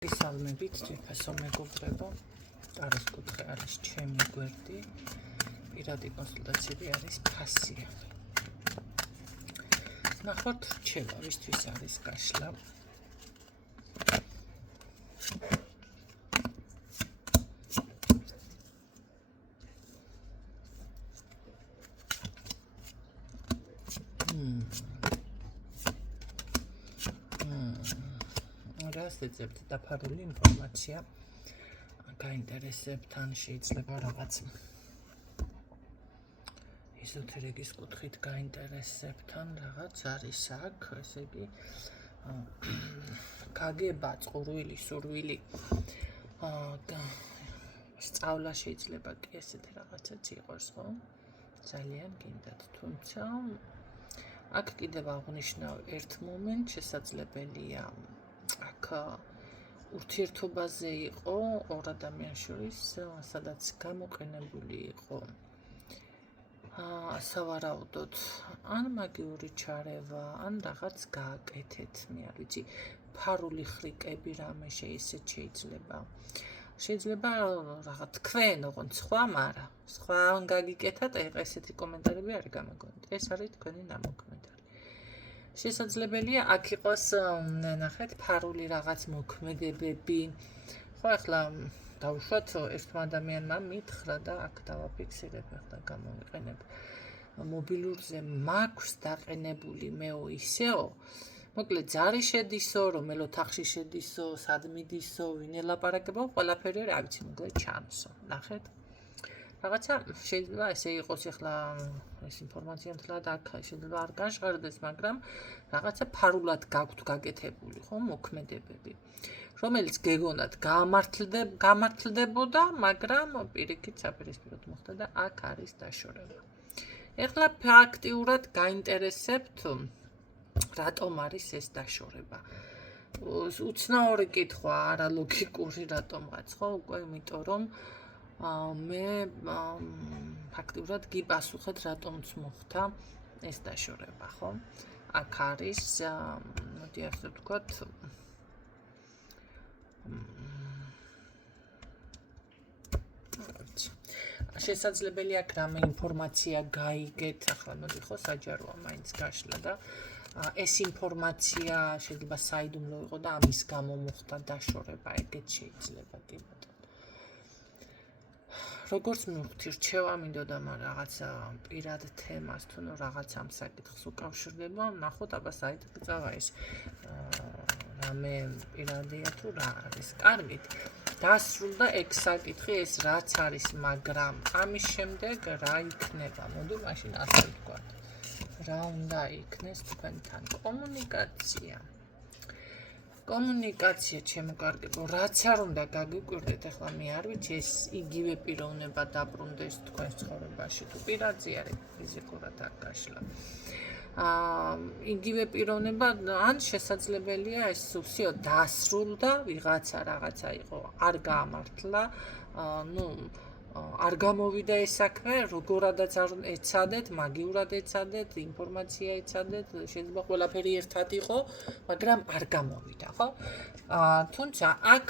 გესალმებით, თვითფასო მეგობრებო, არის კუთხე არის ჩემი გვერდი, პირადი კონსულტაციები არის ფასია. ნახოთ რჩევა, ვისთვის არის გაშლა. Ეძებთ დაფარული ინფორმაცია გაინტერესებთ ან შეიძლება რაღაც ეზოთერიკის კუთხით გაინტერესებთ ან რაღაც არის აქ, ესე იგი გაგება, წყურვილი, სურვილი სწავლა შეიძლება კი ესეთი რაღაცაც იყოს, ხო? ძალიან გინდათ, თუმცა აქ კიდევ აღნიშნავ ერთ მომენტს, შესაძლებელია აქ ურთიერთობაზე იყო ორ ადამიანს შორის, სადაც გამოყენებული იყო სავარაუდოდ ან მაგიური ჩარევა, ან რაღაც გააკეთეთ, მე არ ვიცი, ფარული ხრიკები რამე შეიძლება. შეიძლება რაღაც თქვენ, ოღონდ სხვა, მაგრამ სხვა გაგიკეთათ, ესეთი კომენტარები არ გამოგონთ. ეს არის თქვენი ნამოქმედარი. შესაძლებელია აქ იყოს ნახეთ ფარული რაღაც მოქმედებები. ხო, ახლა დავუშვათ ერთმა ადამიანმა მითხრა და აქ დავაფიქსირებ, ახლა გამოვიყენებ. მობილურზე მაქვს დაყენებული მეო ისეო. მოკლედ ზარი შედისო, რომელ ოთახში შედისო, სად მიდისო, ვინ ელაპარაკებო, ყველაფერი რა ვიცი, მოკლედ ჩანსო. ნახეთ. რაღაცა შეიძლება ესე იყოს ახლა ეს ინფორმაცია მთლად აქ შეიძლება არ გაჟღერდეს, მაგრამ რაღაცა ფარულად გაქვთ გაკეთებული, ხო, მოქმედებები, რომელიც გეგონათ გამართლდებოდა, მაგრამ პირიქით საპირისპიროდ მოხდა და აქ არის დაშორება. ეხლა ფაქტიურად გაინტერესებთ, რატომ არის ეს დაშორება. უცნაური კითხვა, არა ლოგიკური რატომღაც, ხო, უკვე იმიტომ რომ მე ფაქტიურად გიპასუხეთ რატომც მოხდა ეს დაშორება, ხო? აქ არის, მოდი ასე ვთქვათ, შესაძლებელია აქ რამე ინფორმაცია გაიგეთ, ახლა მოდი ხო საჯაროა მაინც გაშლა და ეს ინფორმაცია შეიძლება საიდუმლო იყო და ამის გამო მოხდა დაშორება, ეგეც შეიძლება კი ბატონო. როგორც მივხვდი, რჩევა მინდოდა, მაგრამ რაღაცა პირად თემას თუ რაღაც ამ საკითხს უკავშირდება, ნახოთ აბა საით გწავა ეს რამე პირადია თუ რა არის. კარგით. დასრულდა ეგ საკითხი, ეს რაც არის, მაგრამ ამის შემდეგ რა იქნება? მოდი მაშინ ასე ვთქვათ. რა უნდა იქნეს თქვენთან? კომუნიკაცია. კომუნიკაცია, ჩემო კარგებო, რაც არ უნდა გაგიკვირდეთ, ახლა მე არ ვიცი, ეს იგივე პიროვნება დაბრუნდეს თქვენს ცხოვრებაში, თუ პირადი არის ფიზიკურად არ გაშლა. იგივე პიროვნება, ან შესაძლებელია ეს უსიო დასრულდა, ვიღაცა რაღაცა იყო, არ გაამართლა, არ გამოვიდა ეს საქმე, როგორადაც არ ეცადეთ, მაგიურად ეცადეთ, ინფორმაცია ეცადეთ, შეიძლება ყველაფერი ერთად იყო, მაგრამ არ გამოვიდა, ხო? თუმცა აქ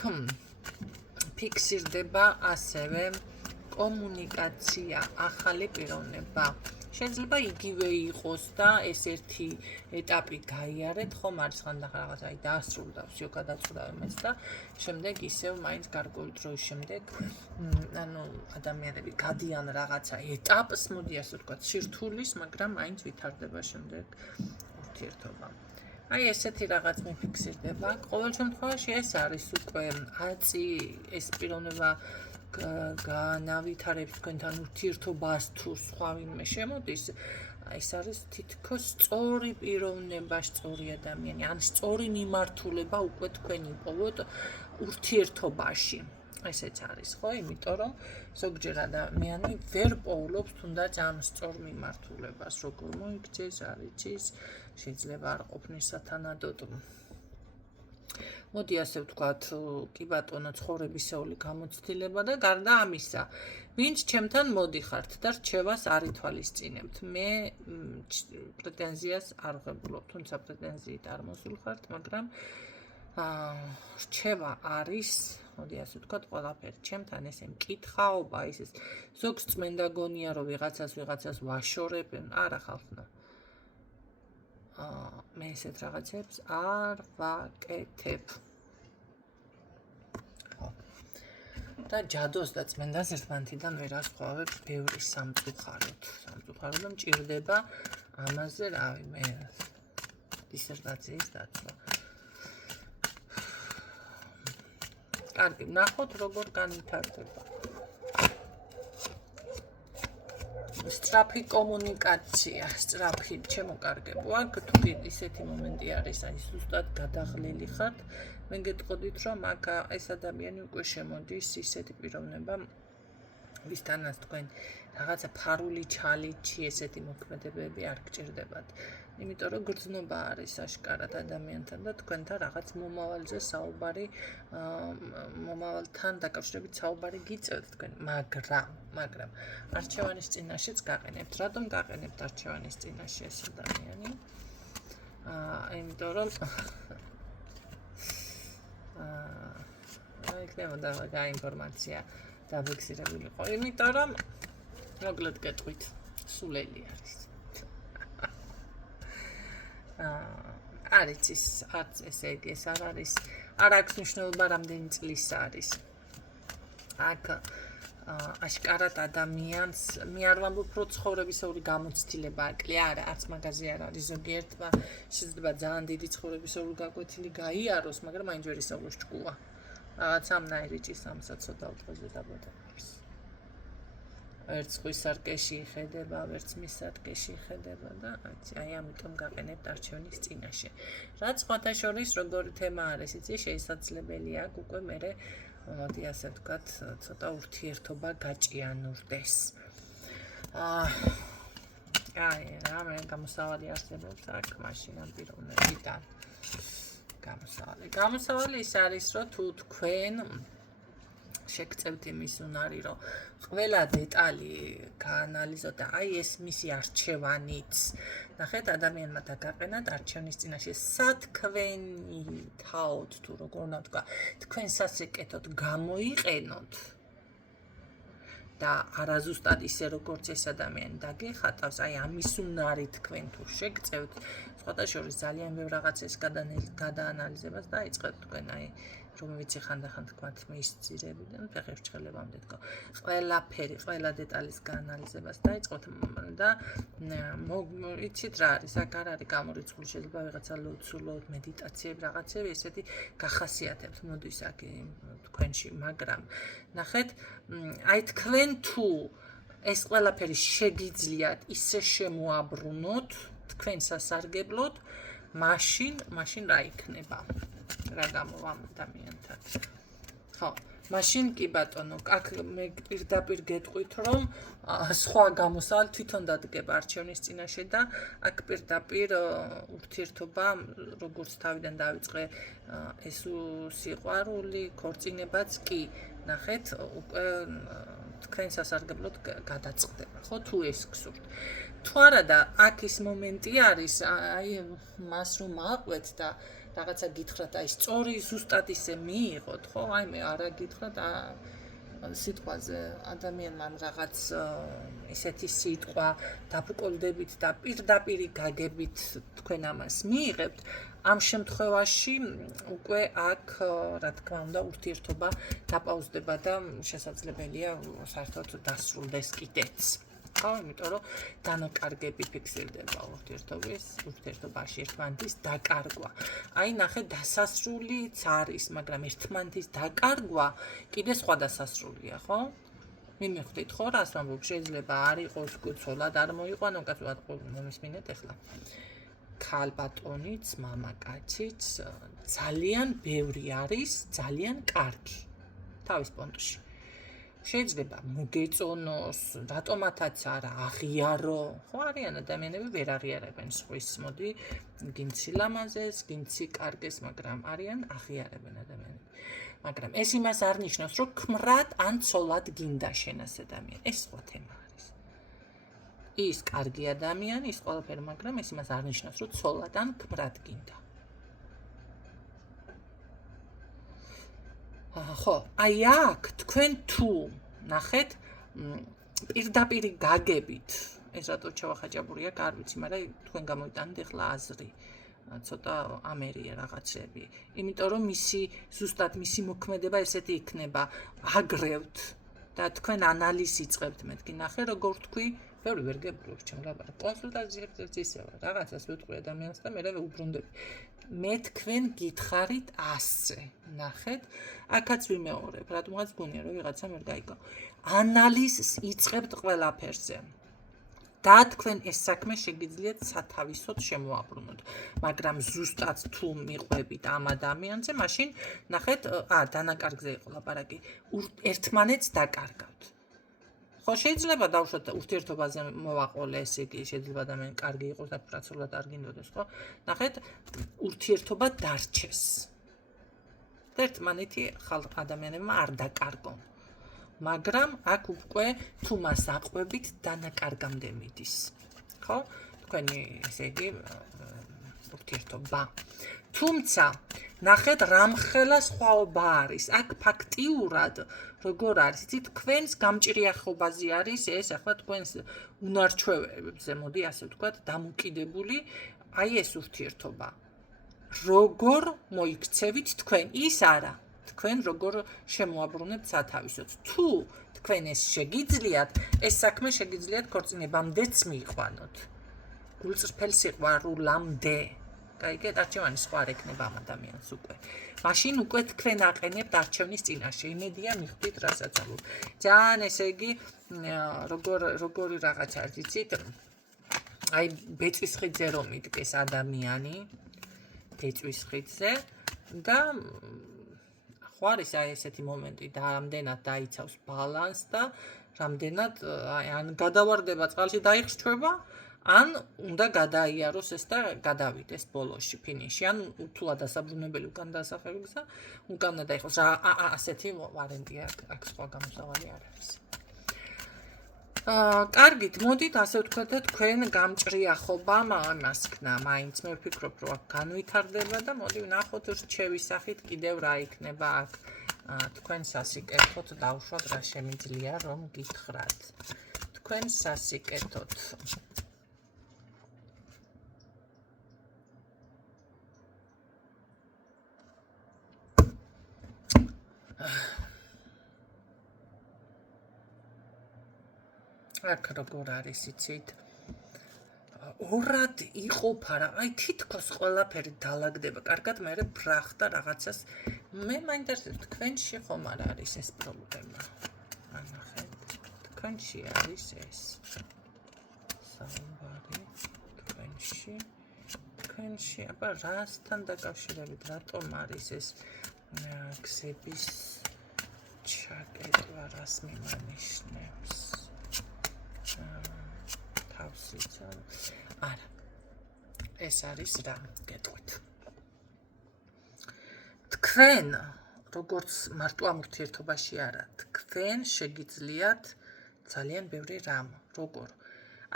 ფიქსირდება ასევე კომუნიკაცია, ახალი პიროვნება. შეიძლება იგივე იყოს და ეს ერთი ეტაპი გაიარეთ, ხომ არის ხანდახან რაღაცა დაასრულდა, всё გადაწყვეტა იმას და შემდეგ ისევ მაინც გარკვეული დროის შემდეგ ადამიანები გადიან რაღაცა ეტაპს, მოდი ასე ვთქვათ, სირთულის, მაგრამ მაინც ვითარდება შემდეგ ურთიერთობა. აი ესეთი რაღაც მიფიქსირდება. ყოველ შემთხვევაში ეს არის უკვე აწი ეს პიროვნება განავითარებს თქვენთან ურთიერთობას თუ სხვა ვინმე შემოდის, ეს არის თითქოს სწორი პიროვნება, სწორი ადამიანი, ან სწორი მიმართულება უკვე თქვენ იპოვოთ ურთიერთობაში. ესეც არის, ხო? იმიტომ რომ ზოგჯერ ადამიანი ვერ პოულობს თუნდაც ამ სწორ მიმართულებას, როგორ მოიქცეს, არ იცის, შეიძლება არ ყოფნის სათანადოდ. მოდი ასე ვთქვათ, კი ბატონო, ცხოვრებისეული გამოცდილება და გარდა ამისა, ვინც ჩემთან მოდიხართ და რჩევას არ ითვალისწინებთ. მე პრეტენზიას არ ვღებულობ, თუმცა პრეტენზიით არ მოსულხართ, მაგრამ რჩევა არის, მოდი ასე ვთქვათ, ყველაფერი ჩემთან ესე მკითხაობა, ისეს ზოგს წმენდა გონია, რომ ვიღაცას ვაშორებ, არა ხალხო. მე ესეთ რაღაცებს არ ვაკეთებ. და ჯადოს და წმენდას ერთმანეთიდან ვერ ასხვავებ ბევრი სამწუხაროდ და მჭირდება ამაზე რავი მე დისერტაციის დაცვა. კარგი, ნახოთ როგორ განვითარდება. სწრაფი კომუნიკაცია, სწრაფი შემოკარგებო. აქ თუ ისეთი მომენტი არის, აი ზუსტად გადაღლილი ხართ, მე გეტყოდით, რომ აქ ეს ადამიანი უკვე შემოდის ისეთი პიროვნება, ვისთანაც თქვენ რაღაცა ფარული ჩალიჩი ესეთი მოქმედებები არ გჭირდებათ. იმიტომ რომ გრძნობა არის აშკარად ადამიანთან და თქვენთან რაღაც მომავალზე საუბარი, მომავალთან დაკავშირებით საუბარი გიწევთ თქვენ, მაგრამ არჩევანის წინაშეც გაყენებთ. რატომ გაყენებთ არჩევანის წინაშე ეს ადამიანი? იმიტომ რომ იქნებოდა გაინფორმაცია დაფიქსირებულიყო. იმიტომ რომ მოკლედ გეტყვით, სულელი არის. არის ის, არც ესე იგი ეს არ არის. არ აქვს მნიშვნელობა რამდენი წლის არის. აქ აშკარად ადამიანს მე არ ვამბობ, რომ ცხოვრებისეული გამოცდილება აკლია, არა, არც მაგაზე არ არის. ზოგიერთმა შეიძლება ძალიან დიდი ცხოვრებისეული გაკვეთილი გაიაროს, მაგრამ მაინც ვერ ისწავლოს ჭკუა. რაღაცა ამნაირი ჭის ამსაც ცოტა უწყოზე დაბოდებს. ვერც ხვის სარკეში იხედება, ვერც მის სარკეში იხედება და აი ამიტომ გაყენებთ არჩევნის წინაშე. რაც სხვათა შორის როგორი თემა არის, იცი, შესაძლებელია უკვე მერე მოდი ასე ვთქვათ, ცოტა ურთიერთობა გაჭიანურდეს. აი, რამე გამოსავალი არსებობს აქ მაშინ ამ პიროვნებიდან. გამოსავალი ის არის, რომ თუ თქვენ შეგწევთ იმის უნარი, რომ ყველა დეტალი გაანალიზოთ და აი ეს მისი არჩევანიც. ნახეთ, ადამიანმა დაგაყენათ არჩევნის წინაშე სათქვენი თაოდ თუ როგორ უნდა ვთქვა, თქვენ სასეკეთოდ გამოიყენოთ და არაზუსტად ისე როგორც ეს ადამიანი დაგეხატავს, აი ამის უნარი თქვენ თუ შეგწევთ, სხვათა შორის ძალიან ბევრ რაღაცას გადაანალიზებას დაიწყებთ თქვენ აი რომ ვიცი ხანდახან თქვათ მისწირებიდან ფეხებს ჭხელებამდე თქო. ყველაფერი, ყველა დეტალის გაანალიზებას დაიწყოთ და იცით რა არის, აქ არ არის გამორიცხული, შეიძლება ვიღაცა ლოცულობთ, მედიტაციები, რაღაცები, ესეთი გახასიათებთ მოდის აქ თქვენში, მაგრამ ნახეთ, აი თქვენ თუ ეს ყველაფერი შეგიძლიათ ისე შემოაბრუნოთ თქვენ სასარგებლოდ, მაშინ რა იქნება? რა გამოვა ადამიანთან. ხო, მაშინ კი ბატონო, აქ მე პირდაპირ გეტყვით, რომ სხვა გამოსავალი თვითონ დადგება არჩევნის წინაშე და აქ პირდაპირ ურთიერთობა, როგორც თავიდან დავიწყე, ეს სიყვარული, ქორწინებაც კი, ნახეთ, უკვე თქვენ სასარგებლოდ გადაწყდება, ხო, თუ ეს გსურთ. თუ არა და აქ ის მომენტი არის, აი მას რომ აყვეთ და რაღაცა გითხრათ, აი სწორი ზუსტად ისე მიიღოთ, ხო? აი მე არა გითხრათ სიტყვაზე ადამიანმა რაღაც ესეთი სიტყვა დაბრკოლდებით და პირდაპირ გაგებით თქვენ ამას მიიღებთ, ამ შემთხვევაში უკვე აქ რა თქმა უნდა ურთიერთობა დაპაუზდება და შესაძლებელია საერთოდ დასრულდეს კიდეც. ხო, იმიტომ რომ დანაკარგები ფიქსირდება ურთიერთობაში ერთმანეთის დაკარგვა. აი ნახე, დასასრულიც არის, მაგრამ ერთმანეთის დაკარგვა კიდე სხვა დასასრულია, ხო? მიმეხვდით ხო, რას ვამბობ, შეიძლება არ იყოს ცოლად არ მოიყვანო, კაცო მომისმინეთ ახლა. ქალბატონიც, მამაკაციც ძალიან ბევრი არის, ძალიან კარგი თავის პონტში. შეიძლება მოგეწონოს, რატომათაც არა, აღიარო, ხო არიან ადამიანები ვერ აღიარებენ სხვის, მოდი, გინც სილამაზეს, გინც კარგეს, მაგრამ არიან აღიარებენ ადამიანები. მაგრამ ეს იმას არ ნიშნავს, რომ ქმრად ან ცოლად გინდა შენ ეს ადამიანი. ეს სხვა თემა არის. ის კარგი ადამიანი, ის ყველაფერი, მაგრამ ეს იმას არ ნიშნავს, რომ ცოლად ან ქმრად გინდა. ხო, აი აქ თქვენ თუ ნახეთ პირდაპირ გაგებით ეს რატო ჩავახაჭაბურია, არ ვიცი, მაგრამ თქვენ გამოიტანეთ ახლა აზრი. ცოტა ამერია რაღაცები. იმიტომ რომ ზუსტად მისი მოქმედება ესეთი იქნება, აგრევთ და თქვენ ანალიზი იწყებთ, მეთქი ნახე, როგორ თქვი, ბევრი ვერ გებრუნებ ჩემ ლაბარაკს. კონსულტაციებს ისევა, რაღაცას ვიტყვი ადამიანს და მე ვუბრუნდები. მე თქვენ გითხარით ასე. ნახეთ, აქაც ვიმეორებ, რატომღაც გონია რომ ვიღაცა ვერ გაიგო. ანალიზს იწყებთ ყველაფერზე. და თქვენ ეს საქმე შეგიძლიათ სათავისოდ შემოაბრუნოთ, მაგრამ ზუსტად თუ მიყვებით ამ ადამიანზე, მაშინ ნახეთ, დანაკარგზე იყო ლაპარაკი, ერთმანეთს დაკარგავთ. ხო, შეიძლება დავუშვათ ურთიერთობაზე მოვაყოლე, ესე იგი, შეიძლება ადამიანი კარგი იყოს და პრაცულად არ გინდოდეს, ხო? ნახეთ, ურთიერთობა დარჩეს. და ერთმანეთი ადამიანებმა არ დაკარგონ. მაგრამ აქ უკვე თუ მას აყვებით დანაკარგამდე მიდის. ხო? თქვენი ესე იგი ურთიერთობა. თუმცა ნახეთ რამხელა სხვაობა არის. აქ ფაქტიურად როგორ არის? იცით, თქვენს გამჭრიახობაზე არის ეს ახლა თქვენს უნარჩვევებზე, მოდი ასე ვთქვათ, დამოკიდებული აი ეს ურთიერთობა. როგორ მოიქცევით თქვენ? ის არა. თქვენ როგორ შემოაბრუნებთ სათავისოდ. თუ თქვენ ეს შეგიძლიათ, ეს საქმე შეგიძლიათ ქორწინებამდეც მიიყვანოთ. გულწრფელ სიყვარულამდე. გაიგეთ, არჩევანი სხვა არ ექნება ამ ადამიანს უკვე. მაშინ უკვე თქვენ აყენებთ არჩევნის წინაშე. იმედია მიხვდით რასაც ამბობ. ძალიან ესე იგი როგორი რაღაც არის, იცით? აი ბეწვის ხიდზე რომ იდგეს ადამიანი, ბეწვის ხიდზე და ხო არის აი ესეთი მომენტი და რამდენად დაიცავს ბალანსს და რამდენად ან გადავარდება წყალში დაიხსჩება, ან უნდა გადაიაროს ეს და გადავიდეს ბოლოში ფინიში, ან უთულა დასაბრუნებელი უკან დასახევი გზა, უკან უნდა იყოს. ასეთი ვარიანტია, აქ სხვა გამოსავალი არ არის. კარგით, მოდით ასე ვთქვათ და თქვენ გამჭრიახობამ ამას ქნა, მაინც მე ვფიქრობ, რომ აქ განვითარდება და მოდი ვნახოთ რჩევის სახით კიდევ რა იქნება აქ თქვენ სასიკეთოთ დავუშვათ რა შემიძლია რომ გითხრათ. თქვენ სასიკეთოთ. აქ როგორ არის იცით? ორად იყოფა რა, აი თითქოს ყველაფერი დალაგდება, კარგად მე ბრახდა რაღაცას. მე მაინტერესებს თქვენში ხომ არ არის ეს პრობლემა. ანახეთ, თქვენში არის ეს. საუბარი თქვენში, აბა რასთან დაკავშირებით, რატომ არის ეს გზების ჩაკეტვა, რას მიმანიშნებს? არა, ეს არის რა, გეტყვით. თქვენ, როგორც მარტო ამ ურთიერთობაში არა, თქვენ შეგიძლიათ ძალიან ბევრი რამ, როგორ.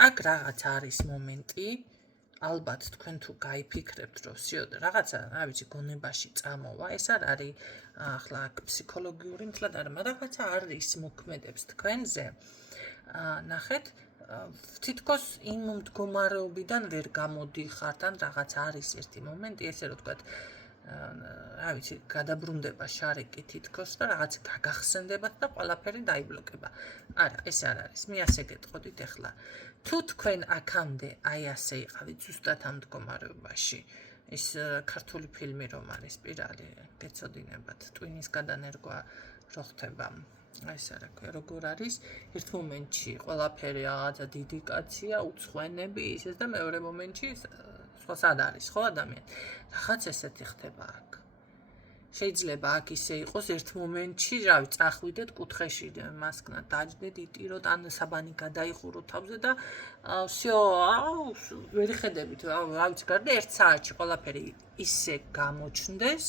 აქ რაღაც არის მომენტი, ალბათ თქვენ თუ გაიფიქრებთ, რომ რაღაცა, რა ვიცი, გონებაში წამოვა, ეს არ არის ახლა აქ ფსიქოლოგიური მთლად არა, რაღაცა არის მოქმედებს თქვენზე. ნახეთ, თითქოს იმ მდგომარეობიდან ვერ გამოდიხართ, ან რაღაც არის ერთი მომენტი, ესე რომ ვთქვათ, რა ვიცი, გადაბრუნდება შარიკი თითქოს და რაღაც გაგახსენდებათ და ყველაფერი დაიბლოკება. არა, ეს არ არის. მე ასე გეტყოდით ახლა. თუ თქვენ აქამდე აი ასე იყავით ზუსტად ამ მდგომარეობაში, ის ქართული ფილმი რომ არის სპირალი, გეცოდინებათ, ტვინის გადანერგვა რო ხდება. ეს არა ქვია, როგორ არის, ერთ მომენტში ყველაფერი რაღაცა დიდი კაცია, უცხოენები ისეს და მეორე მომენტში სხვა სად არის, ხო ადამიანი? რაღაც ესეთი ხდება აქ. შეიძლება აქ ისე იყოს ერთ მომენტში, რავი, წახვიდეთ კუთხეში, მასკნა დაჯდეთ, იტიროთ, ან საბანი გადაიხუროთ თავზე და всё, ვერ ხედებით, რა ვიცი, გარდა 1 საათში ყველაფერი ისე გამოჩნდეს,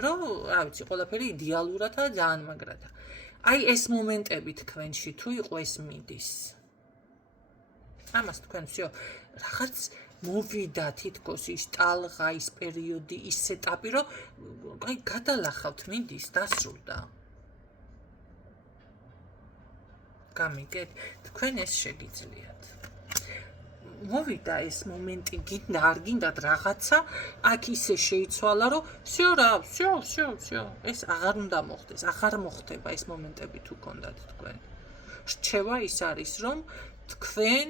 რომ რა ვიცი, ყველაფერი იდეალურადა და ძალიან მაგრადა. აი ეს მომენტები თქვენში თუ იყო ეს მიდის. ამას თქვენ всё, რაღაც მოვიდა თითქოს ის ტალღა, ის პერიოდი, ის ეტაპი, რომ აი გადალახავთ, მინდის, დასრულდა. გამიგეთ, თქვენ ეს შეგიძლიათ. მოვიდა ეს მომენტი, გინდა არ გინდათ რაღაცა, აქ ისე შეიცვალა, რომ всё, ეს აღარ უნდა მოხდეს, აღარ მოხდება ეს მომენტები თუ გქონდათ თქვენ. რჩევა ის არის, რომ თქვენ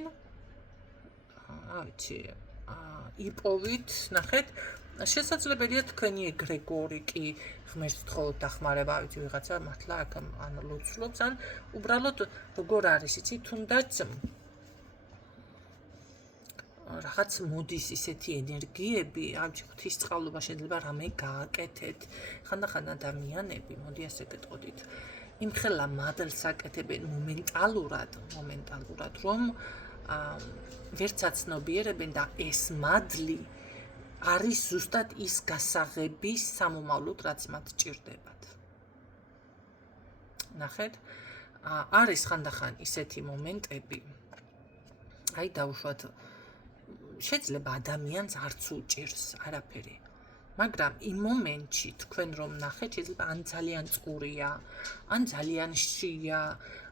იპოვით, ნახეთ, შესაძლებელია თქვენი ეგრეგორი კი ღმერთს თხოვოთ დახმარება, ვიღაცა მართლა აქ ან ლოცულობს, ან უბრალოდ როგორ არის, იცი, თუნდაც რაღაც მოდის ისეთი ენერგიები, ღვთისწყალობა შეიძლება რამე გააკეთეთ. ხანდახან ადამიანები, მოდი ასე გეტყოდით, იმხელა მადლს აკეთებენ მომენტალურად, რომ ვერც აცნობიერებენ და ეს მადლი არის ზუსტად ის გასაღების სამომავლოდ, რაც მათ ჭირდებათ. ნახეთ, არის ხანდახან ისეთი მომენტები, აი დავუშვათ, შეიძლება ადამიანს არც უჭირს არაფერი, მაგრამ იმ მომენტში თქვენ რომ ნახეთ, შეიძლება ან ძალიან წყურია, ან ძალიან შია,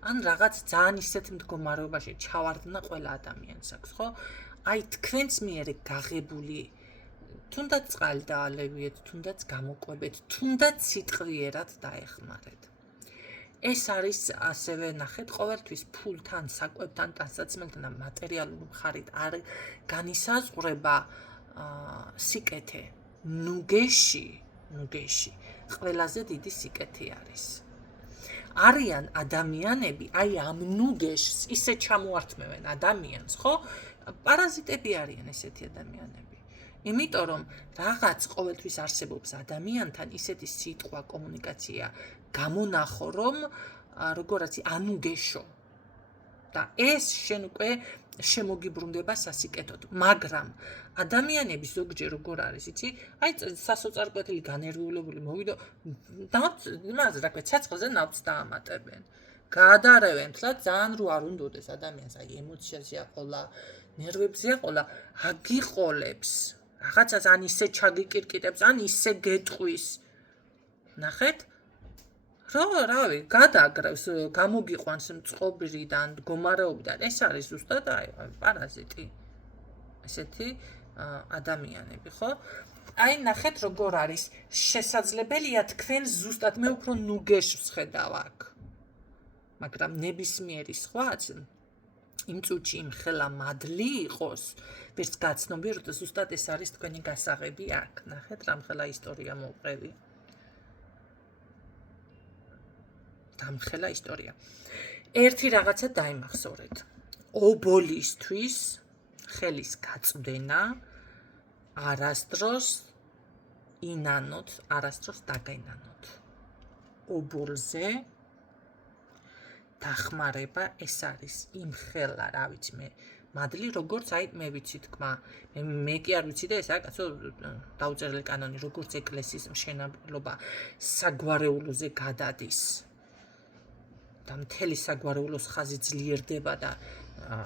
ან რაღაც ძალიან ისეთ მდგომარეობაში ჩავარდნა ყველა ადამიანს აქვს, ხო? აი თქვენს მიერ გაღებული თუნდაც წყალი დაალევიეთ, თუნდაც გამოკვებეთ, თუნდაც სიტყვიერად დაეხმარეთ. ეს არის ასევე ნახეთ, ყოველთვის ფულთან, საკვებთან, ტანსაცმელთან და მატერიალურ მხარით არ განისაზღვრება სიკეთე. ნუგეში ყველაზე დიდი სიკეთე არის. არიან ადამიანები, აი ამ ნუგეშს ისე ჩამოართმევენ ადამიანს, ხო? პარაზიტები არიან ესეთი ადამიანები. იმიტომ რომ რაღაც ყოველთვის არსებობს ადამიანთან ისეთი სიტყვა, კომუნიკაცია გამონახო, რომ როგორაც ანუგეშო და ეს შენ უკვე შემოგიბრუნდება სასიკეთოდ, მაგრამ ადამიანები ზოგჯერ როგორ არის, იცი? აი სასოწარკვეთილი განერვიულებული მოვიდა, იმას რა ქვია, ცეცხლზე ნავთს დაამატებენ. გაადარევენ, თლად ძალიან რო არ უნდოდეს ადამიანს, აი ემოციაზე აყოლა, ნერვებზე აყოლა, აგიყოლებს. რაღაცას ან ისე ჩაგიკირკიტებს, ან ისე გეტყვის. ნახეთ? რავი, გადააგრევს, გამოგიყვანს მწყობრიდან, მდგომარეობიდან, ეს არის ზუსტად აი პარაზიტი. ესეთი ადამიანები, ხო? აი ნახეთ როგორ არის, შესაძლებელია თქვენ ზუსტად მე უფრო ნუგეშს ხედავ აქ. მაგრამ ნებისმიერი სხვაც იმ წუთში იმხელა მადლი იყოს, ვერც გაცნობიეროთ და ზუსტად ეს არის თქვენი გასაღები აქ. ნახეთ, რამხელა ისტორია მოვყევი. დამხელა ისტორია. ერთი რაღაცა დაიმახსოვრეთ. ობოლისთვის ხელის გაწვდენა არასდროს ინანოთ, არასდროს დაგაინანოთ. ობოლზე დახმარება ეს არის იმხელა, რა ვიცი მე, მადლი როგორც აი მე ვიცი თქმა, მე კი არ ვიცი და ეს კაცო დაუწერელი კანონი, როგორც ეკლესიის მშენებლობა საგვარეულოზე გადადის. და მთელი საგვარეულოს ხაზი ძლიერდება და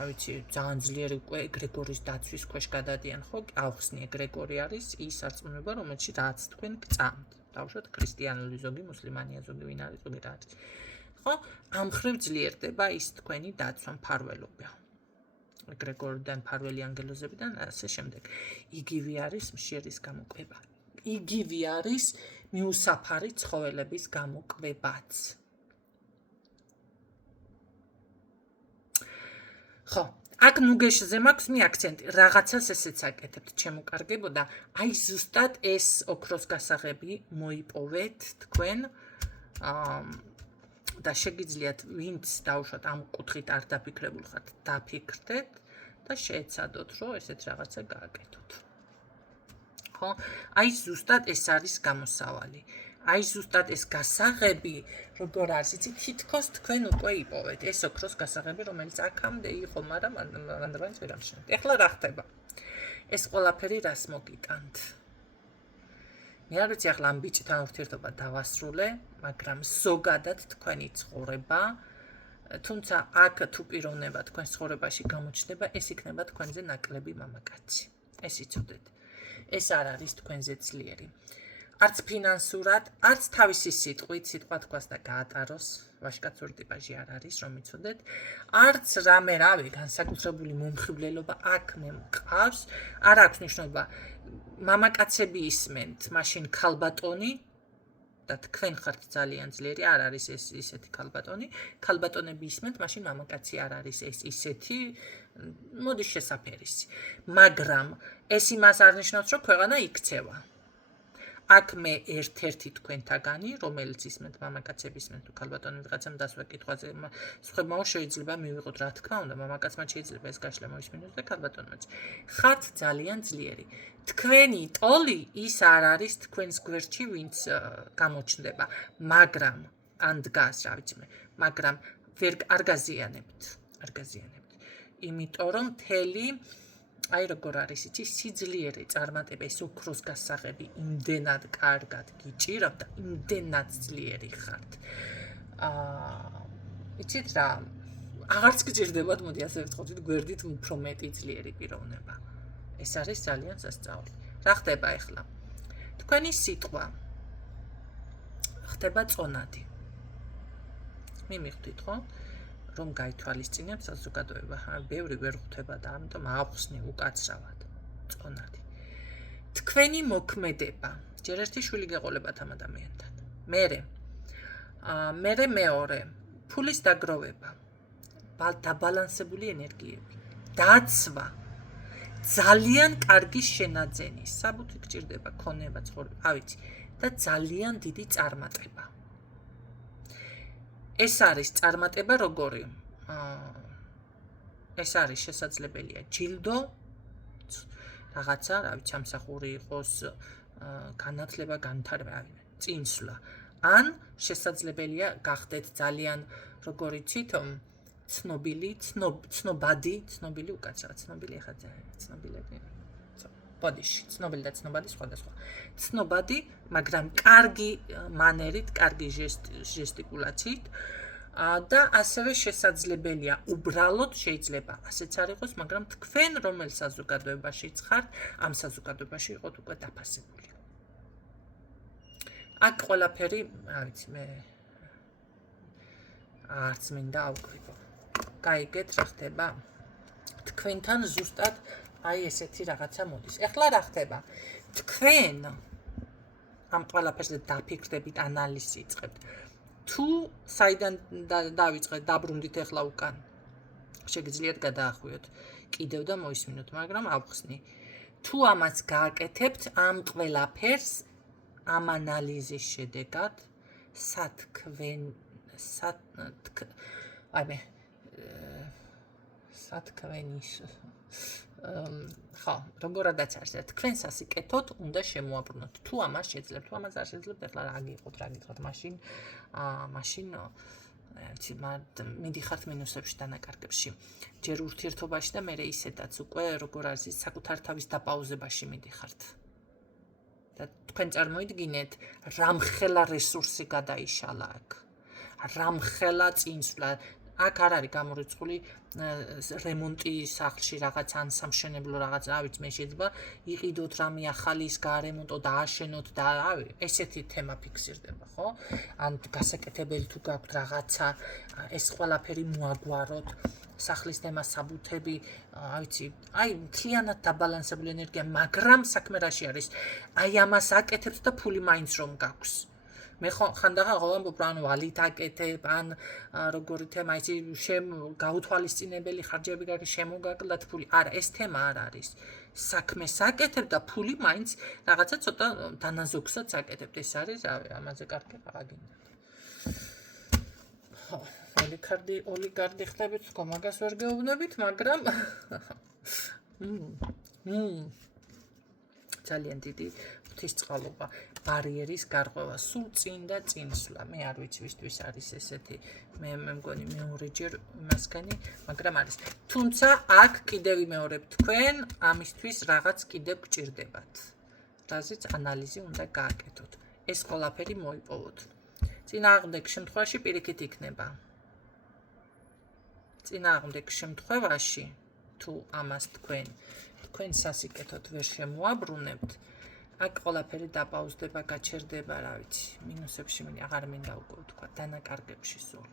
ვიცი, ძალიან ძლიერი უკვე ეგრეგორის დაცვის ქვეშ გადადიან, ხო? ავხსნი ეგრეგორი არის ის სარწმუნება, რომელშიც რაც თქვენ გწამთ. დავუშვათ ქრისტიანული ზოგი, მუსლიმანია ზოგი, ვინ არის ზოგი რა არის. ხო? ამ ხრივ ძლიერდება ის თქვენი დაცვა, მფარველობა. ეგრეგორიდან, მფარველი ანგელოზებიდან და ასე შემდეგ. იგივე არის მშერის გამოკვება. იგივე არის მიუსაფარი ცხოველების გამოკვებაც. ხო, აქ ნუგეშზე მაქვს მე აქცენტი, რაღაცას ესეც აკეთებთ, ჩემო კარგებო და აი ზუსტად ეს ოქროს გასაღები მოიპოვეთ თქვენ და შეგიძლიათ ვინც დავუშვათ ამ კუთხით არ დაფიქრებულ ხართ, დაფიქრდეთ და შეეცადოთ, რომ ესეთ რაღაცა გააკეთოთ. ხო? აი ზუსტად ეს არის გამოსავალი. აი ზუსტად ეს გასაღები, როგორ არის, იცი, თითქოს თქვენ უკვე იპოვეთ ეს ოქროს გასაღები, რომელიც აქამდე იყო, მაგრამ მანდ ვერ ამშენებთ. ეხლა რა ხდება? ეს ყველაფერი რას მოგიტანთ? მე არ ვიცი, ახლა ამ ბიჭთან ურთიერთობა დავასრულე, მაგრამ ზოგადად თქვენი ცხოვრება, თუმცა აქ თუ პიროვნება თქვენ ცხოვრებაში გამოჩნდება, ეს იქნება თქვენზე ნაკლები მამაკაცი. ეს იცოდეთ. ეს არ არის თქვენზე ძლიერი. არც ფინანსურად, არც თავისი სიტყვით, სიტყვა თქვას და გაატაროს, ვაჟკაცური ტიპაჟი არ არის, რომ იცოდეთ. არც რამე განსაკუთრებული მომხიბვლელობა აქ მე მყავს, არ აქვს მნიშვნელობა. მამაკაცები ისმენთ, მაშინ ქალბატონი და თქვენ ხართ ძალიან ძლიერი, არ არის ეს ისეთი ქალბატონი. ქალბატონები ისმენთ, მაშინ მამაკაცი არ არის ეს ისეთი, მოდის შესაფერისი. მაგრამ ეს იმას არ ნიშნავს, რომ ქვეყანა იქცევა. აქ მე ერთ-ერთი თქვენთაგანი, რომელიც ისმენთ მამაკაცები ისმენთ თუ ქალბატონი ვიღაცამ დასვა კითხვაზე, სხვებმაო შეიძლება მივიღოთ, რა თქმა უნდა, მამაკაცმა შეიძლება ეს გაშლა მოისმინოს და ქალბატონმაც. ხართ ძალიან ძლიერი. თქვენი ტოლი ის არ არის თქვენს გვერდში, ვინც გამოჩნდება, მაგრამ ან დგას, რა ვიცი მე, მაგრამ არ გაზიანებთ. იმიტომ რომ მთელი აი როგორ არის იცი სიძლიერე წარმატება ეს ოქროს გასაღები იმდენად კარგად გიჭირავ და იმდენად ძლიერი ხართ. იცით რა, აღარც გჭირდებათ, მოდი ასე ვთქვით, გვერდით უფრო მეტი ძლიერი პიროვნება. ეს არის ძალიან სასწაული. რა ხდება ახლა? თქვენი სიტყვა ხდება წონადი. მიმიხვდით ხო? რომ გაითვალისწინებთ საზოგადოება, ბევრი ვერ ხვდება და ამიტომ აახსნი უკაცრავად წონადი. თქვენი მოქმედება, ჯერ ერთი შვილი გეყოლებათ ამ ადამიანთან. მერე მეორე, ფულის დაგროვება, დაბალანსებული ენერგიები, დაცვა, ძალიან კარგი შენაძენი, საბუთი გჭირდება, ქონება, ცხოვრება, ავიცი, და ძალიან დიდი წარმატება. ეს არის წარმატება როგორი? ეს არის შესაძლებელია ჯილდო, რაღაცა, რა ვიცი, სამსახური იყოს, განათლება, განვითარება, წინსვლა. ან შესაძლებელია გახდეთ ძალიან, როგორ იცით, ცნობილი უკაცრავად, ცნობილი ახლა ცნობილები. ბოდიში, ცნობილი და ცნობადი სხვადასხვა. ცნობადი, მაგრამ კარგი მანერით, კარგი ჟესტიკულაციით და ასევე შესაძლებელია, უბრალოდ შეიძლება ასეც არ იყოს, მაგრამ თქვენ რომელ საზოგადოებაშიც ხართ, ამ საზოგადოებაში იყოთ უკვე დაფასებული. აქ ყველაფერი, რა ვიცი, მე არც მინდა ავკრიბო. გაიგეთ რა ხდება? თქვენთან ზუსტად აი ესეთი რაღაცა მოდის. ეხლა რა ხდება? თქვენ ამ ყველაფერზე დაფიქრდებით, ანალიზი იწყებთ. თუ საიდან დავიწყეთ, დაბრუნდით ეხლა უკან. შეგიძლიათ გადაახვიოთ კიდევ და მოისმინოთ, მაგრამ ავხსნი. თუ ამას გააკეთებთ, ამ ყველაფერს ამ ანალიზის შედეგად ხო, როგორადაც არის, თქვენ სასიკეთოდ უნდა შემოაბრუნოთ. თუ ამას შეძლებთ, თუ ამას არ შეძლებთ, ეხლა რა გიყოთ, მაშინ მიდიხართ მინუსებში დანაკარგებში. ჯერ ურთიერთობაში და მერე ისედაც უკვე როგორ არის საკუთარ თავის დაპაუზებაში მიდიხართ. და თქვენ წარმოიდგინეთ, რამხელა რესურსი გადაიშალა აქ. რამხელა წინსვლა. აქ არ არის გამორიცხული რემონტი სახლში რაღაც ან სამშენებლო რაღაც, რა ვიცი, მე შეიძლება იყიდოთ რამე ახალი ის გაარემონტო და აშენოთ და ესეთი თემა ფიქსირდება, ხო? ან გასაკეთებელი თუ გაქვთ რაღაცა, ეს ყველაფერი მოაგვაროთ, სახლის თემა, საბუთები, რა ვიცი, აი მთლიანად დაბალანსებული ენერგია, მაგრამ საქმე რაში არის? აი ამას აკეთებთ და ფული მაინც რომ გაქვს. მე ხანდახან ვამბობ, ან ვალით აკეთებ, ან როგორი თემა, იცი, გაუთვალისწინებელი ხარჯები გაქვს, შემოგაკლდათ ფული. არა, ეს თემა არ არის. საქმეს აკეთებ და ფული მაინც რაღაცა ცოტა დანაზოგსაც აკეთებ. ეს არის, ამაზე კარგი ყავაგინდა. ოლიგარდი ხდებით, თქო, მაგას ვერ გეუბნებით, მაგრამ ძალიან დიდი ღვთისწყალობა, ბარიერის გარღვევა, სულ წინ და წინსვლა. მე არ ვიცი ვისთვის არის ესეთი, მე მგონი მეორეჯერ მასგანი, მაგრამ არის. თუმცა აქ კიდევ ვიმეორებ, თქვენ ამისთვის რაღაც კიდევ გჭირდებათ. რაზეც ანალიზი უნდა გააკეთოთ. ეს ყველაფერი მოიპოვოთ. წინააღმდეგ შემთხვევაში პირიქით იქნება. წინააღმდეგ შემთხვევაში თუ ამას თქვენ სასიკეთოდ ვერ შემოაბრუნებთ, აქ ყველაფერი დაპაუზდება, გაჩერდება, რა ვიცი, მინუსებში აღარ მინდა უკვე ვთქვა, დანაკარგებში სულ.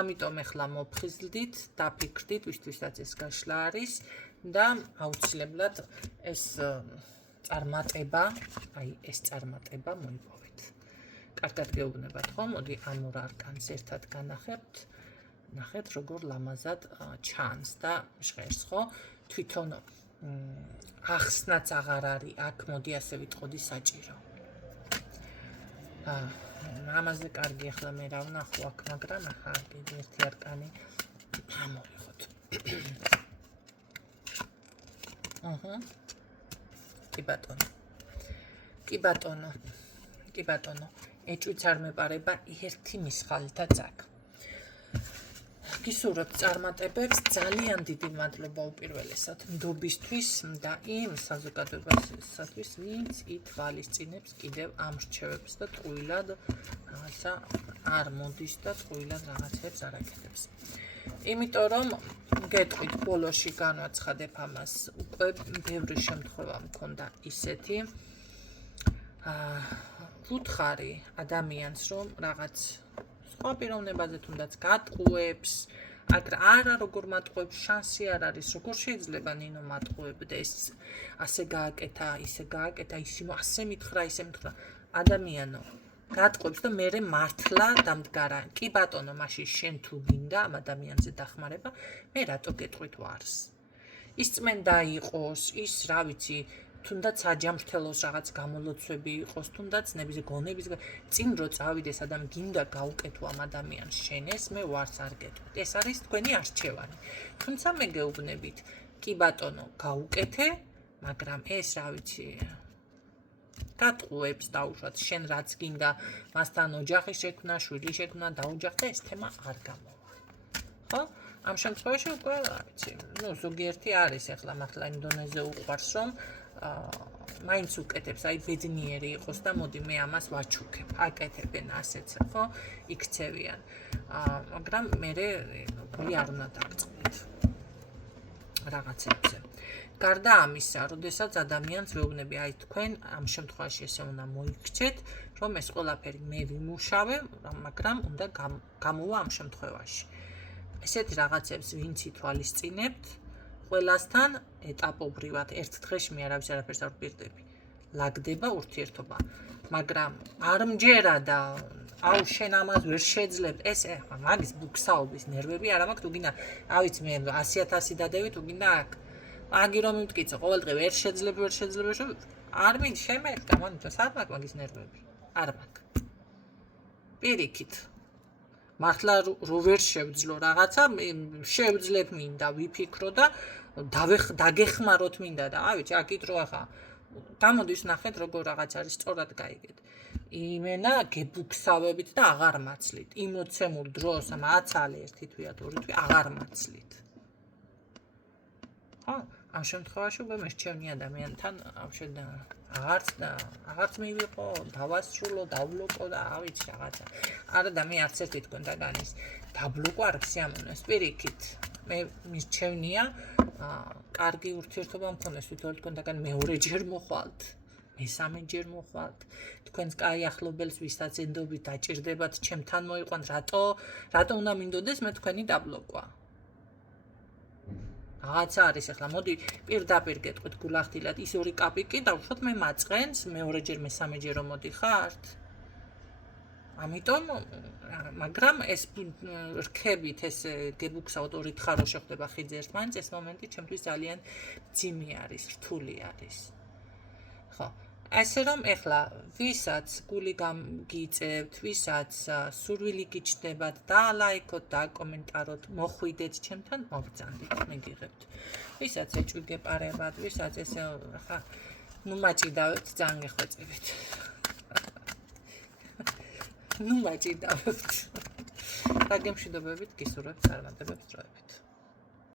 ამიტომ ეხლა მოფხიზლდით, დაფიქრდით, ვისთვისაც ეს გაშლა არის და აუცილებლად ეს წარმატება მოიპოვეთ. კარგად გეუბნებათ ხო? მოდი ამ ორ არკანს ერთად განახებთ. ნახეთ როგორ ლამაზად ჩანს და ჟღერს ხო? თვითონ ახსნაც აღარ არის აქ, მოდი ასე ვიტყოდი, საჭირო. ამაზე კარგი ახლა მე რა ვნახო აქ, მაგრამ ახლა კიდე ერთი არკანი ამოვიღოთ. კი ბატონო, ეჭვიც არ მეპარება ერთი მისხალითაც აქ. გისურვებთ წარმატებებს, ძალიან დიდი მადლობა უპირველესად ნდობისთვის და იმ საზოგადოებისათვის, ვინც ითვალისწინებს კიდევ ამ რჩევებს და ტყუილად რაღაცა არ მოდის და ტყუილად რაღაცებს არ აკეთებს. იმიტომ რომ გეტყვით, ბოლოში განვაცხადებ ამას, უკვე ბევრი შემთხვევა მქონდა ისეთი ვუთხარი ადამიანს, რომ რაღაც სხვა პიროვნებაზე თუნდაც გატყუებს, არა როგორ მატყუებს, შანსი არ არის, როგორ შეიძლება ნინო მატყუებდეს, ასე გააკეთა, ისე გააკეთა, ასე მითხრა, ისე მითხრა, ადამიანო გატყუებს და მერე მართლა დამდგარა. კი ბატონო, მაშინ შენ თუ გინდა ამ ადამიანზე დახმარება, მე რატო გეტყვით ვარს? ის წმენდა იყოს, ის რა ვიცი, თუნდაც საჯამრთელოს რაღაც გამოლოცვები იყოს, თუნდაც ნებისმიერ გონების წინ რო წავიდეს ადამიანი, გინდა გაუკეთო ამ ადამიანს შენეს, მე ვარს არ გეტყვით. ეს არის თქვენი არჩევანი. თუმცა მე გეუბნებით, კი ბატონო, გაუკეთე, მაგრამ ეს რა ვიცი, გატყუებს დაუშვათ, შენ რაც გინდა, მასთან ოჯახი შექმნა, შვილი შექმნა, დაუჯახდა, ეს თემა არ გამოვა. ხო? ამ შემთხვევაში უკვე რა ვიცი, ზოგიერთი არის ახლა მართლა იმ დონეზე უყვარს, რომ მაინც უკეთებს, ბედნიერი იყოს და მოდი მე ამას ვაჩუქებ, აკეთებენ ასეც, ხო? იქცევიან. მაგრამ მერე გული არ უნდა დაგწყდეთ რაღაცებზე. გარდა ამისა, როდესაც ადამიანს ვეუბნები, თქვენ ამ შემთხვევაში ესე უნდა მოიქჩეთ, რომ ეს ყველაფერი მე ვიმუშავე, მაგრამ უნდა გამოვა ამ შემთხვევაში. ესეთი რაღაცებს ვინც ითვალისწინებთ, ყველასთან ეტაპობრივად ერთ დღეში მე არაფერს არ ვპირდები. ლაგდება ურთიერთობა, მაგრამ არ მჯერა და შენ ამას ვერ შეძლებ, ეს მაგის ბუქსაობის ნერვები არ მაქვს, თუ გინდა, ავიც მე 100.000 დადევი, თუ გინდა აქ. მაგი რომ მткиცო, ყოველ დღე ვერ შეძლებ, არ მინდა შემეც, გამონიჭო, სად მაქვს მაგის ნერვები? არ მაქვს. პირიქით. მართლა რო ვერ შევძლო რაღაცა, შევძლებ მინდა, ვიფიქრო და დაგეხმაროთ მინდა და ავიცი, აკიტრო ახლა. გამოდის ნახეთ როგორ რაღაც არის, სწორად გაიგეთ. იმენა გებუქსავებით და აღარ მაცლით. იმოცემულ დროს, მაცალე ერთი თვია, ორი თვია, აღარ მაცლით. ხო? ამ შემთხვევაში უკვე მერჩევნი ადამიანთან აღარც მივიყო, დავასრულო, დავლოკო და ავიცი რაღაცა. არა და მე არც ერთი თქვენთაგანის დაბლოკო არ გსიამოვნებს. პირიქით, მე მირჩევნია კარგი ურთიერთობა მქონდეს, თვითონ თქვენთაგან მეორეჯერ მოხვალთ, მესამეჯერ მოხვალთ. თქვენს კაი ახლობელს, ვისაც ენდობით დაჭირდებათ, ჩემთან მოიყვანთ, რატო უნდა მინდოდეს მე თქვენი დაბლოკვა? რაღაცა არის ახლა, მოდი პირდაპირ გეტყვით გულახდილად, ის ორი კაპიკი დავუშვათ მე მაწყენს, მეორეჯერ, მესამეჯერ რომ მოდიხართ. ამიტომ, მაგრამ ეს რქებით ეს გებუქსავთ ორი თხა რო შეხვდება ხიძე ერთმანეთს, ეს მომენტი ჩემთვის ძალიან ძიმი არის, რთული არის. ხო, ასე რომ ეხლა ვისაც გული გიწევთ, ვისაც სურვილი გიჩნდებათ, დაალაიქოთ, დააკომენტაროთ, მოხვიდეთ ჩემთან, მოგბრძანდით, მიგიღებთ. ვისაც ეჭვი გეპარებათ, ვისაც ესე ხა მაჭიდავთ, ძალიან გეხვეწებით. მაჭიდავთ. რაგემშვიდობებით გისურვებთ წარმატებებს დროებით.